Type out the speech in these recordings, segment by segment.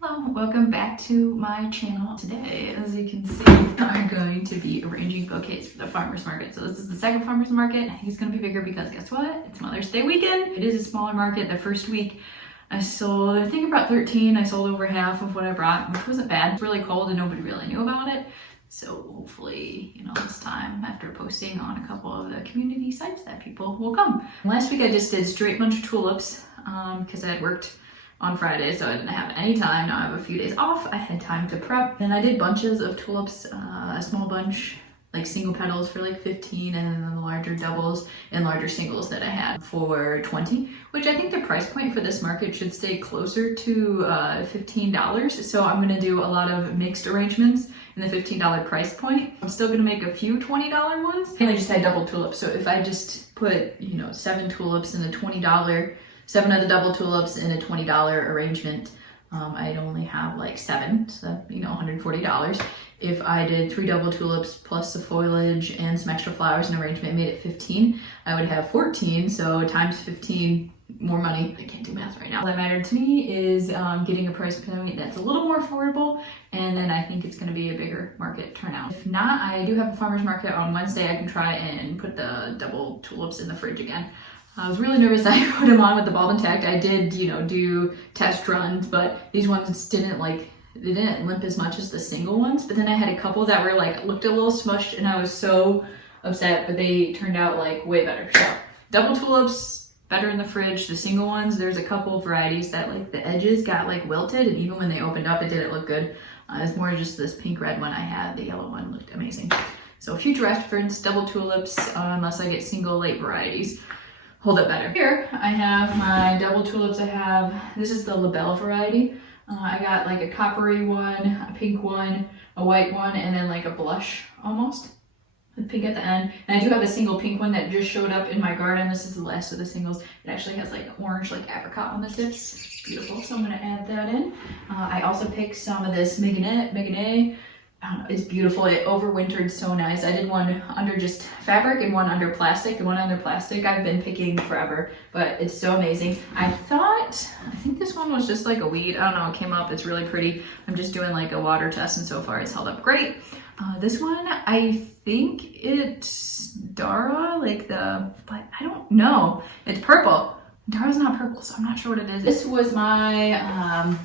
Hello, welcome back to my channel. Today, as you can see, I'm going to be arranging bouquets for the farmer's market. So this is the second farmer's market. I think it's going to be bigger because guess what? It's Mother's Day weekend. It is a smaller market. The first week I sold, I think about 13. I sold over half of what I brought, which wasn't bad. It's really cold and nobody really knew about it. So hopefully, this time after posting on a couple of the community sites that people will come. Last week I just did straight bunch of tulips because I had worked on Friday, so I didn't have any time. Now I have a few days off. I had time to prep. Then I did bunches of tulips, a small bunch, like single petals for like 15, and then the larger doubles and larger singles that I had for 20, which I think the price point for this market should stay closer to $15. So I'm gonna do a lot of mixed arrangements in the $15 price point. I'm still gonna make a few $20 ones. And I just had double tulips. So if I just put, 7 tulips in the $20, 7 of the double tulips in a $20 arrangement, I'd only have like 7, so $140. If I did 3 double tulips plus the foliage and some extra flowers in arrangement, made it 15, I would have 14, so times 15, more money. I can't do math right now. What mattered to me is getting a price point that's a little more affordable, and then I think it's gonna be a bigger market turnout. If not, I do have a farmer's market on Wednesday. I can try and put the double tulips in the fridge again. I was really nervous. I put them on with the bulb intact. I did, do test runs, but these ones didn't they didn't limp as much as the single ones. But then I had a couple that were looked a little smushed, and I was so upset, but they turned out way better. So double tulips, better in the fridge. The single ones, there's a couple varieties that the edges got wilted, and even when they opened up, it didn't look good. It's more just this pink red one I had. The yellow one looked amazing. So future reference, double tulips, unless I get single late varieties, hold up better. Here I have my double tulips. This is the labelle variety. I got a coppery one, a pink one, a white one, and then a blush almost with pink at the end. And I do have a single pink one that just showed up in my garden. This is the last of the singles. It actually has orange apricot on the tips. It's beautiful, so I'm gonna add that in. I also picked some of this Mignonette. It's beautiful. It overwintered so nice. I did one under just fabric and one under plastic. The one under plastic I've been picking forever, but it's so amazing. I think this one was just a weed. I don't know, it came up. It's really pretty. I'm just doing a water test, and so far it's held up great. This one, I think it's Dara, but I don't know. It's purple. Dara's not purple, so I'm not sure what it is. This was my,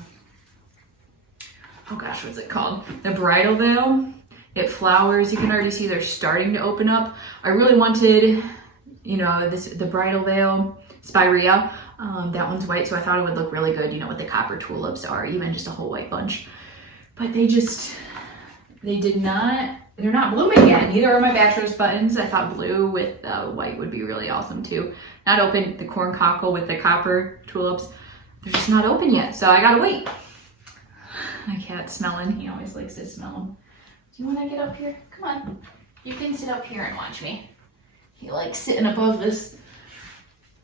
oh gosh, what's it called? The bridal veil. It flowers. You can already see they're starting to open up. I really wanted, the bridal veil, Spirea. That one's white, so I thought it would look really good, with the copper tulips, or even just a whole white bunch. But they're not blooming yet. Neither are my bachelor's buttons. I thought blue with white would be really awesome too. Not open. The corn cockle with the copper tulips, they're just not open yet, so I gotta wait. My cat's smelling. He always likes to smell them. Do you want to get up here? Come on. You can sit up here and watch me. He likes sitting above this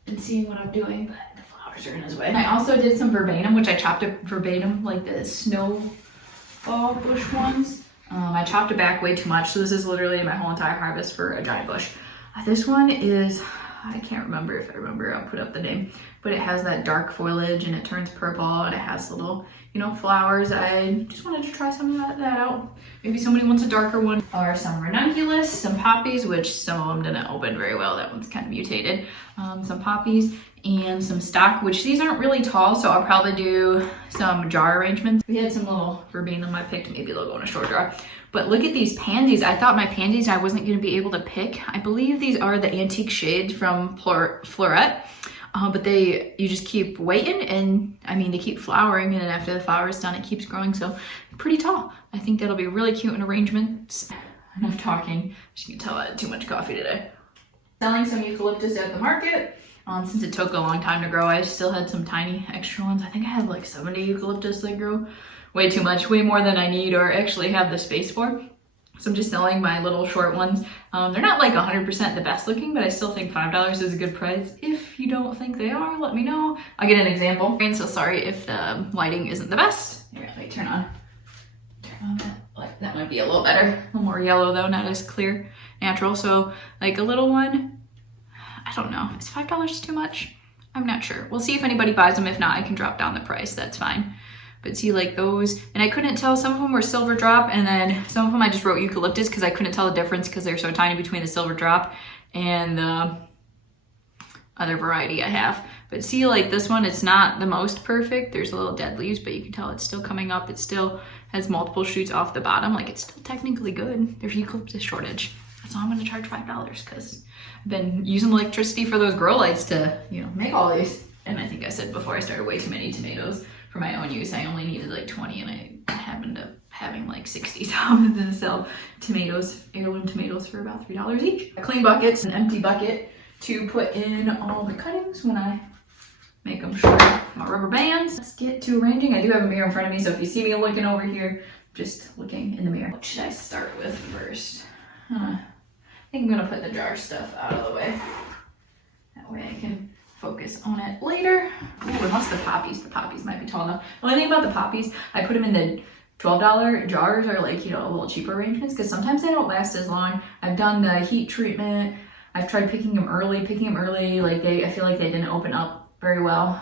and seeing what I'm doing, but the flowers are in his way. I also did some verbatim, which I chopped it verbatim, the snowball bush ones. I chopped it back way too much, so this is literally my whole entire harvest for a giant bush. This one is, I can't remember. If I remember, I'll put up the name. But it has that dark foliage and it turns purple and it has little, flowers. I just wanted to try some of that out. Maybe somebody wants a darker one. Or some ranunculus, some poppies, which some of them didn't open very well. That one's kind of mutated. Some poppies and some stock, which these aren't really tall, so I'll probably do some jar arrangements. We had some little verbatim I picked. Maybe they'll go in a short jar. But look at these pansies. I thought my pansies I wasn't going to be able to pick. I believe these are the antique shades from Florette. But you just keep waiting, and they keep flowering, and then after the flower is done, it keeps growing, so pretty tall. I think that'll be really cute in arrangements. Enough talking. As you can tell, I had too much coffee today. Selling some eucalyptus at the market. Since it took a long time to grow, I still had some tiny extra ones. I think I have 70 eucalyptus that grow. Way too much, way more than I need or actually have the space for. So I'm just selling my little short ones. They're not 100% the best looking, but I still think $5 is a good price. If you don't think they are, let me know. I'll get an example. I'm so sorry if the lighting isn't the best. Here, let me turn on that. That might be a little better. A little more yellow though, not as clear, natural. So a little one, I don't know. Is $5 too much? I'm not sure. We'll see if anybody buys them. If not, I can drop down the price. That's fine. But see, like those, and I couldn't tell, some of them were silver drop, and then some of them I just wrote eucalyptus because I couldn't tell the difference because they're so tiny between the silver drop and the other variety I have. But see, like this one, it's not the most perfect. There's a little dead leaves, but you can tell it's still coming up. It still has multiple shoots off the bottom. Like it's still technically good. There's eucalyptus shortage. That's why I'm gonna charge $5 because I've been using electricity for those grow lights to, you know, make all these. And I think I said before, I started way too many tomatoes for my own use. I only needed like 20 and I happened up having like 60. So I'm gonna sell tomatoes, heirloom tomatoes, for about $3 each. Clean buckets, an empty bucket to put in all the cuttings when I make them short. My rubber bands. Let's get to arranging. I do have a mirror in front of me, so if you see me looking over here, just looking in the mirror. What should I start with first? I think I'm gonna put the jar stuff out of the way. That way I can focus on it later. Oh, unless the poppies might be tall enough. The only thing about the poppies, I put them in the $12 jars or like, you know, a little cheaper arrangements because sometimes they don't last as long. I've done the heat treatment. I've tried picking them early, like I feel like they didn't open up very well.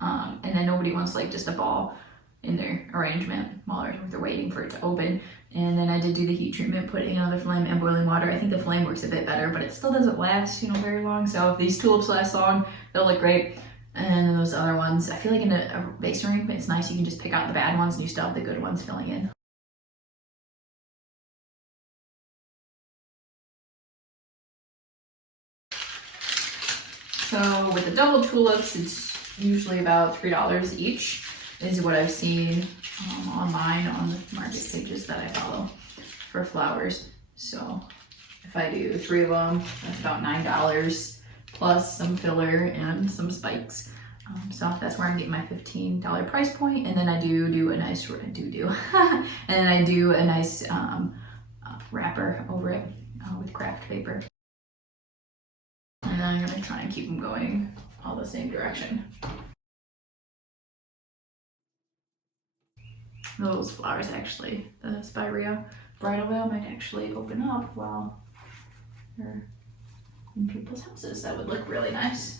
And then nobody wants like just a ball in their arrangement while they're waiting for it to open. And then I did do the heat treatment, putting on the flame and boiling water. I think the flame works a bit better, but it still doesn't last, you know, very long. So if these tulips last long, they'll look great. And then those other ones, I feel like in a vase arrangement, it's nice. You can just pick out the bad ones and you still have the good ones filling in. So with the double tulips, it's usually about $3 each, is what I've seen online on the market pages that I follow for flowers. So if I do 3 of them, that's about $9 plus some filler and some spikes. So that's where I'm getting my $15 price point. And then I do a nice, and then I do a nice wrapper over it with craft paper. And then I'm gonna try and keep them going all the same direction. Those flowers actually, the spirea bridal veil might actually open up while they're in people's houses. That would look really nice.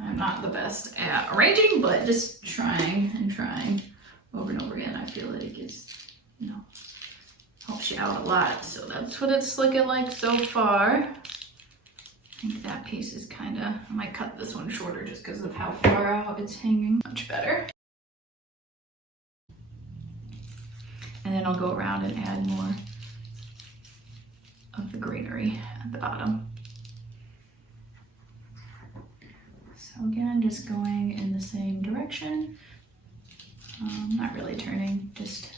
I'm not the best at arranging, but just trying over and over again. I feel like it's, you know, helps you out a lot. So that's what it's looking like so far. I think that piece is kind of, I might cut this one shorter just because of how far out it's hanging. Much better. And then I'll go around and add more of the greenery at the bottom. So again, just going in the same direction. Not really turning, just,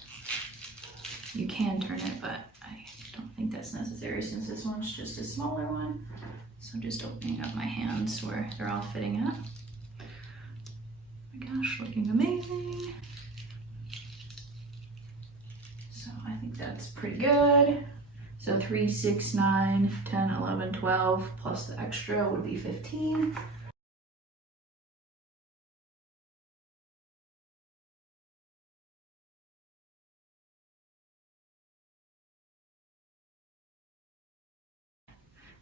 you can turn it, but I don't think that's necessary since this one's just a smaller one. So just opening up my hands where they're all fitting at. Oh my gosh, looking amazing. So I think that's pretty good. So 3, 6, 9, 10, 11, 12, plus the extra would be 15.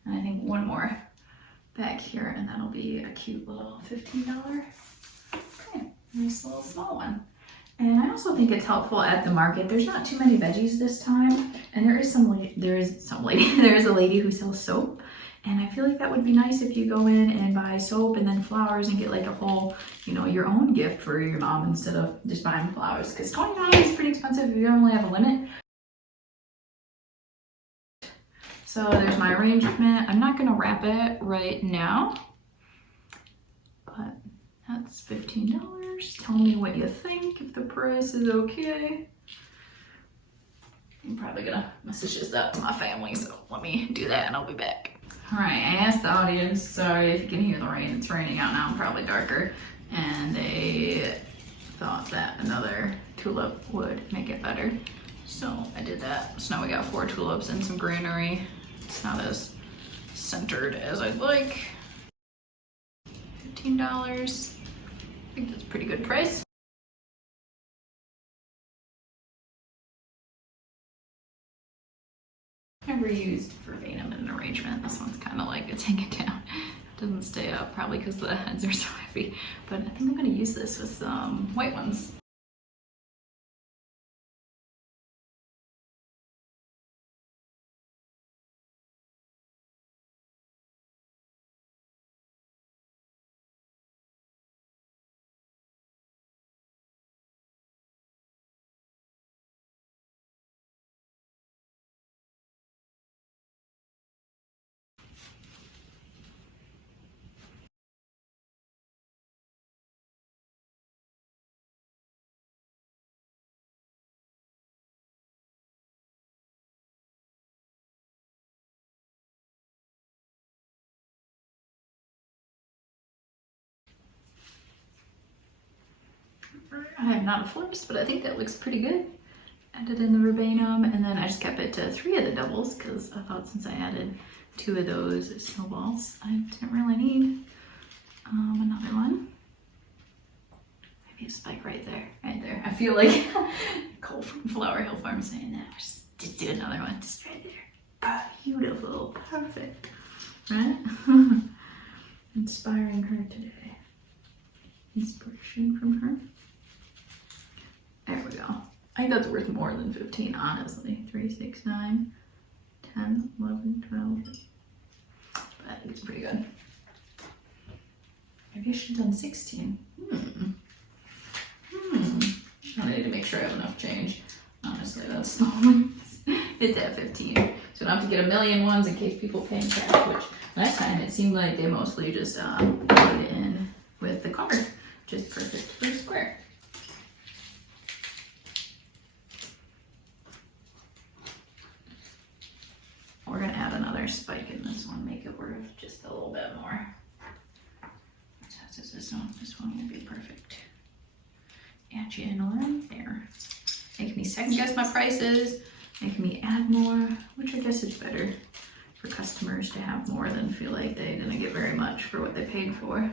And I think one more back here, and that'll be a cute little $15. Okay, nice little small one. And I also think it's helpful at the market. There's not too many veggies this time, and there is a lady who sells soap. And I feel like that would be nice if you go in and buy soap and then flowers and get like a whole, you know, your own gift for your mom instead of just buying flowers. Because $20 is pretty expensive if you only have a limit. So there's my arrangement. I'm not gonna wrap it right now, but that's $15. Tell me what you think, if the price is okay. I'm probably gonna message this out to my family, so let me do that and I'll be back. All right, I asked the audience, sorry if you can hear the rain, it's raining out now, probably darker, and they thought that another tulip would make it better. So I did that. So now we got 4 tulips and some greenery. It's not as centered as I'd like. $15. I think that's a pretty good price. never used verbatim in an arrangement. This one's kind of like it's hanging down. It doesn't stay up, probably because the heads are so heavy. But I think I'm gonna use this with some white ones. I am not a florist, but I think that looks pretty good. Added in the verbatim, and then I just kept it to 3 of the doubles because I thought since I added 2 of those snowballs, I didn't really need another one. Maybe a spike right there, right there. I feel like Cole from Flower Hill Farm saying that. Just do another one, just right there. Beautiful, perfect, right? Inspiring her today. Inspiration from her. There we go. I think that's worth more than 15, honestly. 3, 6, 9, 10, 11, 12. But I think it's pretty good. Maybe I should have done 16. I need to make sure I have enough change. Honestly, that's the one. It's at 15. So I don't have to get a million ones in case people pay in cash, which last time it seemed like they mostly just put it in with the card, which is perfect for a square. We're gonna add another spike in this one, make it worth just a little bit more. What size is this one? This one will be perfect. Add you in right there. Making me second guess my prices, making me add more, which I guess is better for customers to have more than feel like they didn't get very much for what they paid for.